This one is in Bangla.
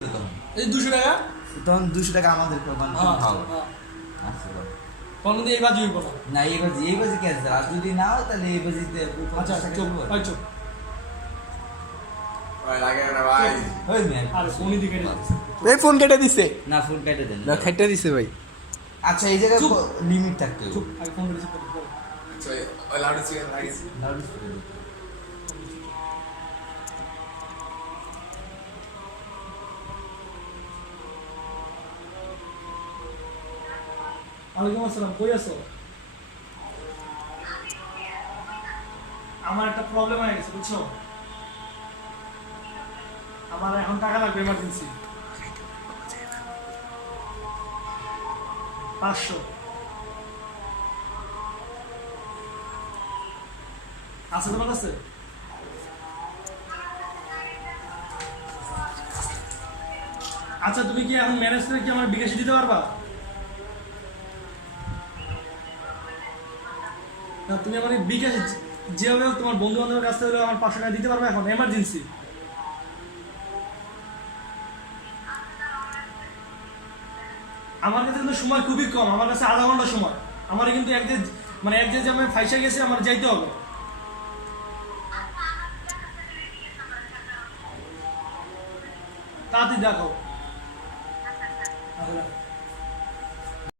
এই 200 টাকা তখন 200 টাকা আমাদের কোন দিয়ে এই বাজি হইব না না এই বাজি ক্যান্সেল আর যদি না হয় তাহলে এই বাজিতে আচ্ছা চুপ ভাই চুপ ভাই লাগে না ভাই ওই মিয়া আরে ফোনই দিকে এই ফোন কেটে দিছে না ফোন কেটে দেন না কেটে দিছে ভাই আচ্ছা এই জায়গায় লিমিট থাকতে হবে চুপ আই ফোন রিসিভ করে আচ্ছা ওই লাউড স্পিকার লাগিয়েছি লাউড স্পিকার ওয়ালাইকুম আসসালাম কই আছো আমার একটা প্রবলেম হয়ে গেছে বুঝছো আমার এখন টাকা লাগবে এমার্জেন্সি 500 আছে তোমার কাছে আচ্ছা তুমি কি এখন ম্যানেজ করে কি আমার বিকাশে দিতে পারবা না তুমি আমার বিকাশে যেভাবে হোক তোমার বন্ধু বান্ধবের কাছ থেকে আমার 500 টাকা দিতে পারবে এখন এমার্জেন্সি আমার কাছে কিন্তু সময় খুবই কম আমার কাছে আধা ঘন্টা সময় আমার কিন্তু এক যে আমি ফাইসা গেছে আমার যাইতে হবে তাড়াতাড়ি দেখো